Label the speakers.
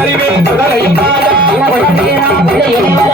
Speaker 1: அறிவேன் குடலையும் மாதா